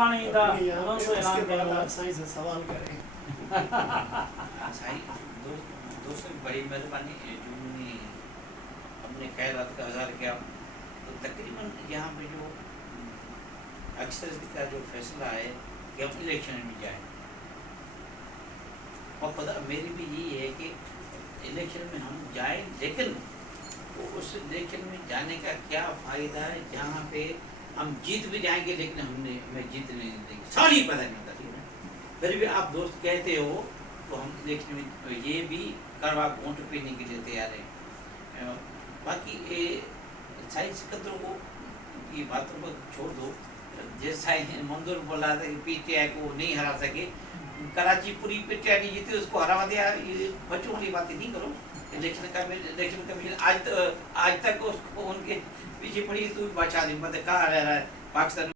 پانی دا انہوں سے اس کے اعلان بعد کرنا آپ سائیں سے سوال کریں. سائیں دوستوں کی بڑی مہربانی جو نے ہم نے خیرات کا اظہار کیا. تو تقریباً یہاں پہ جو اکثریت کا جو فیصلہ ہے کہ ہم الیکشن میں جائیں، اور خدا میری بھی یہی ہے کہ الیکشن میں ہم جائیں، لیکن اس الیکشن میں جانے کا کیا فائدہ ہے جہاں پہ ہم جیت بھی جائیں گے لیکن ہمیں جیت نہیں دیں گے، سوال ہی پیدا نہیں ہوتا. ٹھیک ہے، پھر بھی آپ دوست کہتے ہو تو ہم الیکشن میں یہ بھی کروا ووٹ پینے کے لیے تیار ہیں. باقی سائیں سکندر کو کی باتوں کو چھوڑ دو. جیسا منظور بولا تھا کہ پی ٹی آئی کو نہیں ہرا سکے، کراچی پوری پی ٹی آئی نے جیتی اس کو ہرا دیا. یہ بچوں والی باتیں نہیں کرو. الیکشن کمیشن آج تک اس کو ان کے پیچھے پڑی تو بادشاہ مطلب کہاں رہ رہا ہے پاکستان